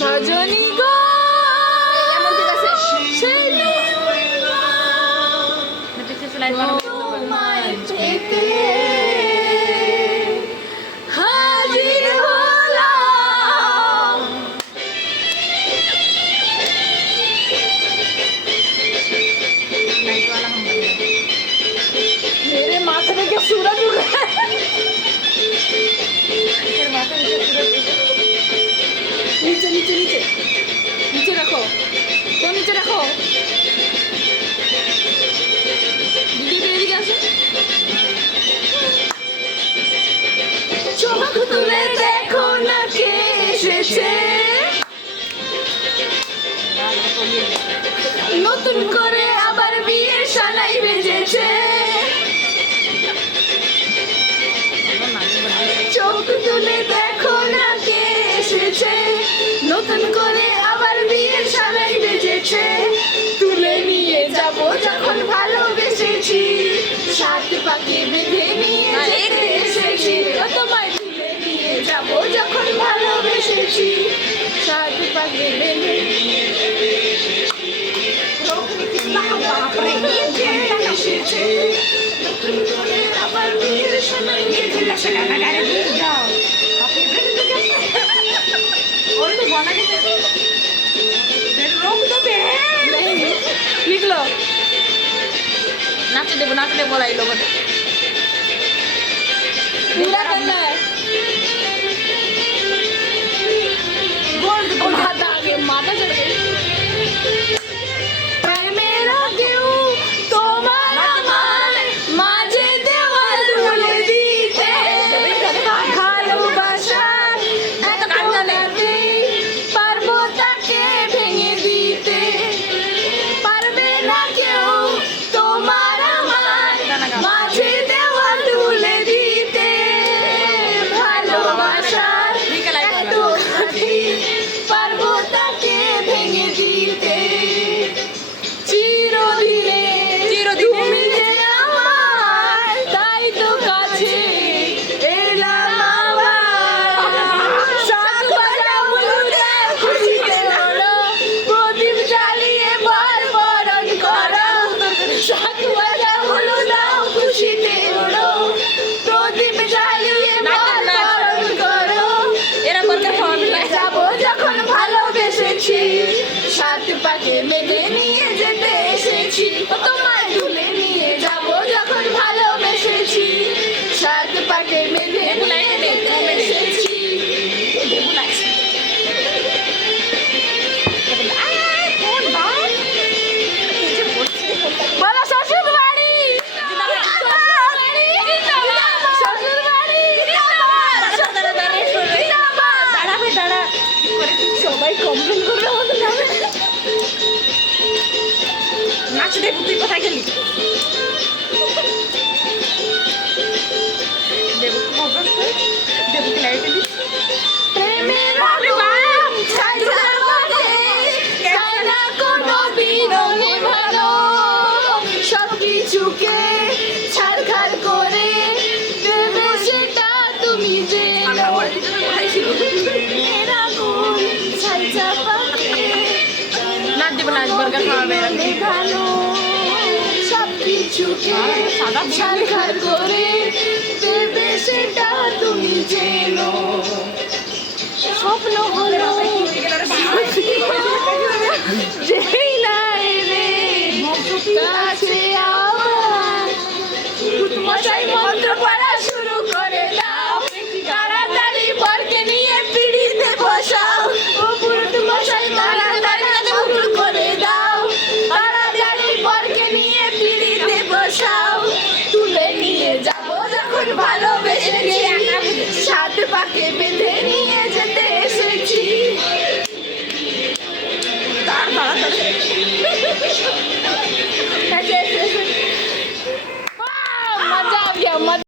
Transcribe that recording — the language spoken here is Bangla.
সজনী গো এমন ঠিক আছে তোমায় পেতে হাজির হলাম। मेरे माथे पे क्या सूरज उगा है? नीचे नीचे नीचे नीचे रखो तो नीचे रखो वीडियो पे एदिকে আসো চোখ তুলে দেখো না কে এসেছে নতুন করে আবার বিয়ের সানাই বেজেছে চোখ তুলে দেখো না কে এসেছে নতুন করে আবার বিয়ের সানাই বেজেছে তুলে নিয়ে যাব যখন ভালোবেসেছি সাত পাকে বেঁধে নিয়ে যেতে এসেছি তোমায় তুলে নিয়ে যাব যখন ভালোবেসেছি সাত পাকে বেঁধে এসেছে নতুন করে আবার বিয়ের সানাই বেজেছে निकलो नाच दे बोला ये लोगों ने पूरा करना है गोल हाथ आगे माथा चढ़ गई मेरा क्यों तुम्हारा मान माझे देवाल तुले दीते ভালোবাসা এত কান্নাতে পারবো তাকে ভেঙে দিতে পারবে না কেউ তোমার আমার মাঝে দেওয়াল তুলে দিতে ভালোবাসা এত কাছে পারবো তাকে ভেঙে দিতে চিরদিনে তুমি যে আমার তাই তো কাছে এলাম আবার শাক ভাজা হলুদে খুশিতে ওড়ো প্রদীপ জ্বালিয়ে বরণ করো শাক ভাজা হলুদাও খুশিতে ওড়ো প্রদীপ জ্বালিয়ে বরণ করো এরা বলতে ফোন যাব যখন ভালোবেসেছি সাত পাকে বেঁধে নিয়ে যেতে এসেছি তোমায় তুলে নিয়ে যাব যখন ভালোবেসেছি সাত পাকে বেঁধে নিয়ে যেতে এসেছি বলো শ্বশুর বাড়ি শ্বশুর বাড়ি দাঁড়া সবাই কমপ্লেন করবে আমাদের নামে নাচ দে তুই কোথায় গেলি দেবুকে লাইট দিলি প্রেমের আগুন ছাইড়ার মধ্যে চাই না কোনো বিরহে ভালো সবকিছুকে ছাড়খাড় করে দেবে সেটা তুমি জেনো প্রেমের আগুন ছাই চাপাতে নাচ দেবো নাচ বর্গার খাওয়াবে ভালো সবকিছুকে ছাড়খাড় করে দেবে সেটা তুমি জেনো স্বপ্ন হলো যেই না এলে কাছে আমার মশাই মন্ত্র পড়া শুরু করে দাও তাড়াতাড়ি বরকে নিয়ে পিড়িতে বসাও ও পুরুত মশাই তাড়াতাড়ি শুরু করে দাও তাড়াতাড়ি বরকে নিয়ে পিড়িতে বসাও তুলে নিয়ে যাবো যখন ভালোবেসেছি সাত পাকে বেঁধে